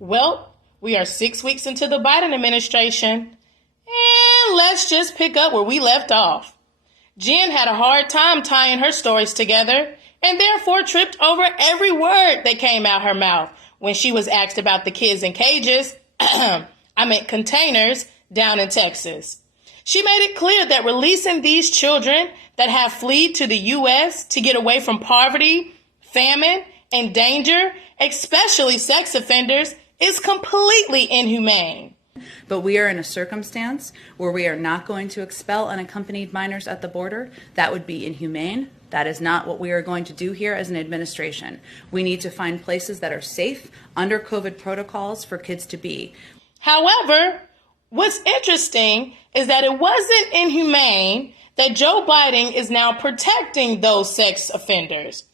Well, we are 6 weeks into the Biden administration, and let's just pick up where we left off. Jen had a hard time tying her stories together and therefore tripped over every word that came out her mouth when she was asked about the kids in cages, containers, down in Texas. She made it clear that releasing these children that have fled to the U.S. to get away from poverty, famine, and danger, especially sex offenders, is completely inhumane. But we are in a circumstance where we are not going to expel unaccompanied minors at the border. That would be inhumane. That is not what we are going to do here as an administration. We need to find places that are safe under COVID protocols for kids to be. However, what's interesting is that it wasn't inhumane that Joe Biden is now protecting those sex offenders.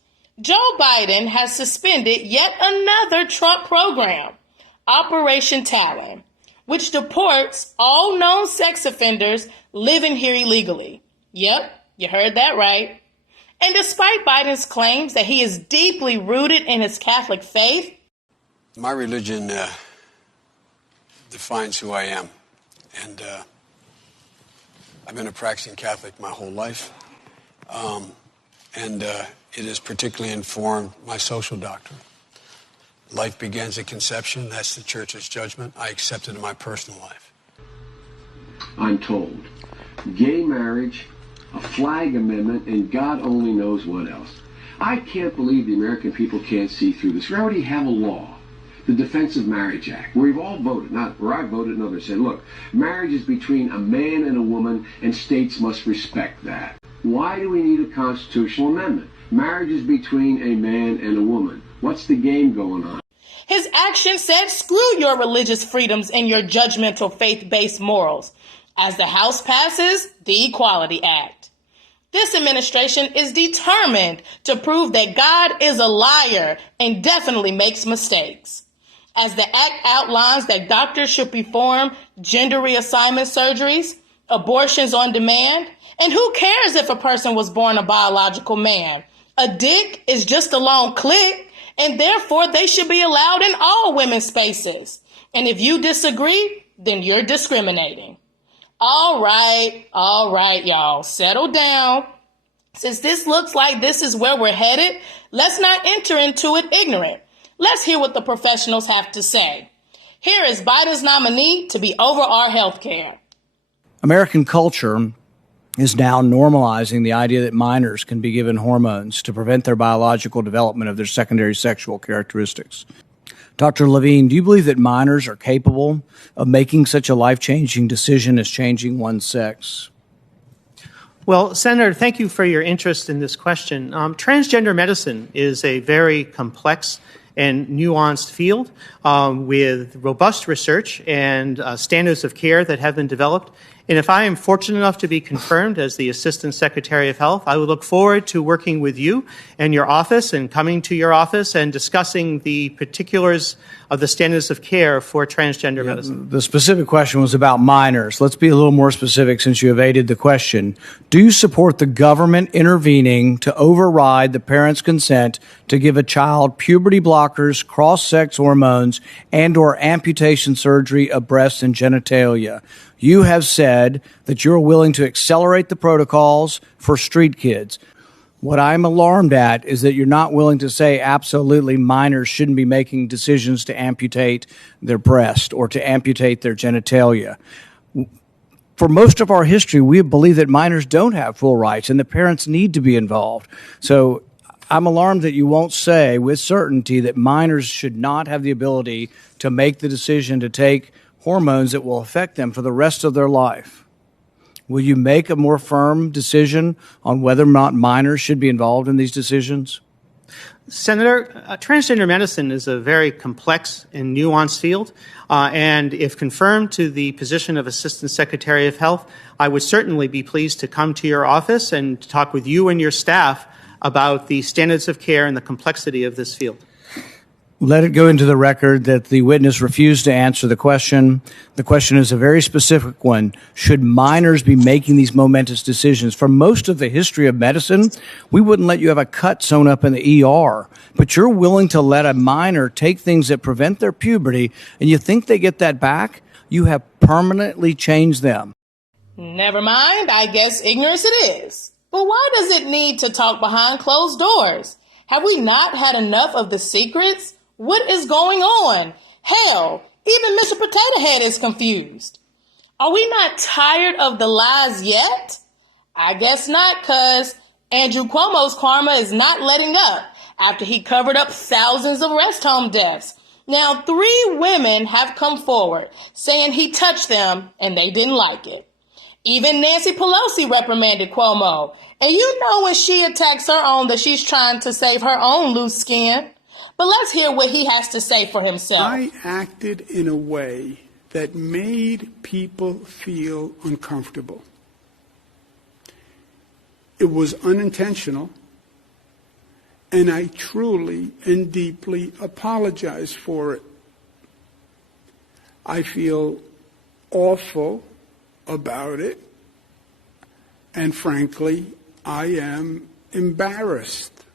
Joe Biden has suspended yet another Trump program, Operation Talon, which deports all known sex offenders living here illegally. Yep, you heard that right. And despite Biden's claims that he is deeply rooted in his Catholic faith, my religion defines who I am. And I've been a practicing Catholic my whole life. And it has particularly informed my social doctrine. Life begins at conception. That's the church's judgment. I accept it in my personal life. I'm told. Gay marriage, a flag amendment, and God only knows what else. I can't believe the American people can't see through this. We already have a law, the Defense of Marriage Act, where we've all voted, not where I voted and others said, look, marriage is between a man and a woman, and states must respect that. Why do we need a constitutional amendment? Marriage is between a man and a woman. What's the game going on? His action said, screw your religious freedoms and your judgmental faith-based morals, as the House passes the Equality Act. This administration is determined to prove that God is a liar and definitely makes mistakes. As the act outlines that doctors should perform gender reassignment surgeries, abortions on demand, and who cares if a person was born a biological man? A dick is just a long click, and therefore they should be allowed in all women's spaces. And if you disagree, then you're discriminating. All right, y'all, settle down. Since this looks like this is where we're headed, let's not enter into it ignorant. Let's hear what the professionals have to say. Here is Biden's nominee to be over our health care. American culture is now normalizing the idea that minors can be given hormones to prevent their biological development of their secondary sexual characteristics. Dr. Levine, do you believe that minors are capable of making such a life-changing decision as changing one's sex? Well, Senator, thank you for your interest in this question. Transgender medicine is a very complex and nuanced field with robust research and standards of care that have been developed. And if I am fortunate enough to be confirmed as the Assistant Secretary of Health, I would look forward to working with you and your office and coming to your office and discussing the particulars of the standards of care for transgender medicine. The specific question was about minors. Let's be a little more specific since you evaded the question. Do you support the government intervening to override the parent's consent to give a child puberty blockers, cross-sex hormones, and/or amputation surgery of breasts and genitalia? You have said that you're willing to accelerate the protocols for street kids. What I'm alarmed at is that you're not willing to say absolutely minors shouldn't be making decisions to amputate their breast or to amputate their genitalia. For most of our history, we believe that minors don't have full rights and the parents need to be involved. So I'm alarmed that you won't say with certainty that minors should not have the ability to make the decision to take hormones that will affect them for the rest of their life. Will you make a more firm decision on whether or not minors should be involved in these decisions? Senator, transgender medicine is a very complex and nuanced field, and if confirmed to the position of Assistant Secretary of Health, I would certainly be pleased to come to your office and talk with you and your staff about the standards of care and the complexity of this field. Let it go into the record that the witness refused to answer the question. The question is a very specific one. Should minors be making these momentous decisions? For most of the history of medicine, we wouldn't let you have a cut sewn up in the ER. But you're willing to let a minor take things that prevent their puberty, and you think they get that back? You have permanently changed them. Never mind, I guess ignorance it is. But why does it need to talk behind closed doors? Have we not had enough of the secrets? What is going on? Hell, even Mr. Potato Head is confused. Are we not tired of the lies yet? I guess not, cuz Andrew Cuomo's karma is not letting up after he covered up thousands of rest home deaths. Now, 3 women have come forward saying he touched them and they didn't like it. Even Nancy Pelosi reprimanded Cuomo. And you know when she attacks her own that she's trying to save her own loose skin. But let's hear what he has to say for himself. I acted in a way that made people feel uncomfortable. It was unintentional, and I truly and deeply apologize for it. I feel awful about it, and frankly, I am embarrassed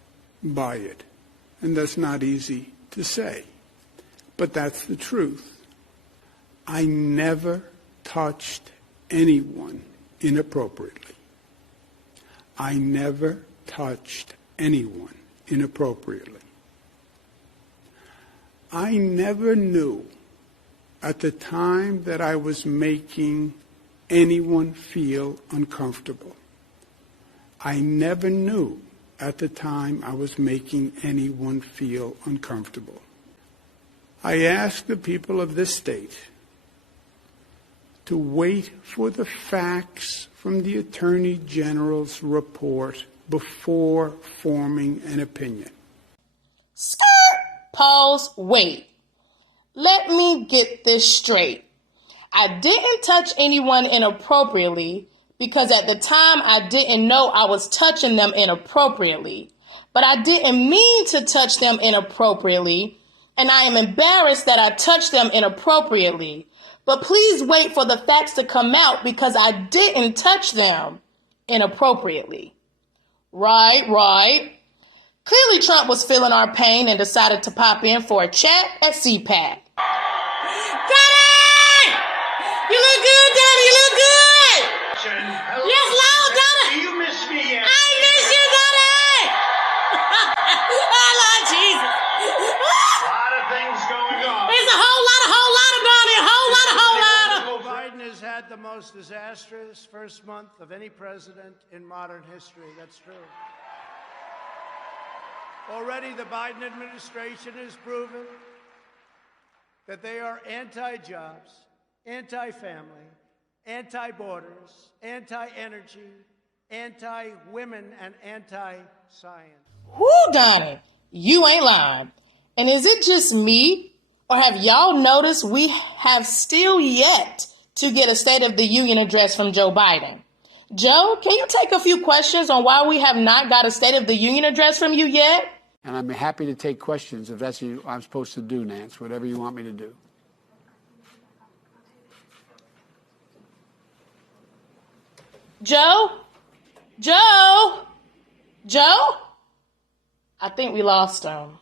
by it. And that's not easy to say, but that's the truth. I never touched anyone inappropriately. I never touched anyone inappropriately. I never knew at the time that I was making anyone feel uncomfortable. I never knew at the time I was making anyone feel uncomfortable. I ask the people of this state to wait for the facts from the Attorney General's report before forming an opinion. Pause, wait. Let me get this straight. I didn't touch anyone inappropriately because at the time I didn't know I was touching them inappropriately. But I didn't mean to touch them inappropriately, and I am embarrassed that I touched them inappropriately. But please wait for the facts to come out because I didn't touch them inappropriately. Right. Clearly Trump was feeling our pain and decided to pop in for a chat at CPAC. Daddy! You look good, Daddy, you look good! Yes, Lord, Daddy! Do you miss me yet? I miss you, Daddy! Oh, Lord Jesus! A lot of things going on. There's a whole lot of money, a whole lot. Biden has had the most disastrous first month of any president in modern history. That's true. Already the Biden administration has proven that they are anti-jobs, anti-family, anti-borders, anti-energy, anti-women, and anti-science. Whoo, Donnie, you ain't lying. And is it just me, or have y'all noticed we have still yet to get a State of the Union address from Joe Biden? Joe, can you take a few questions on why we have not got a State of the Union address from you yet? And I'm happy to take questions if that's what I'm supposed to do, Nance, whatever you want me to do. Joe? I think we lost him.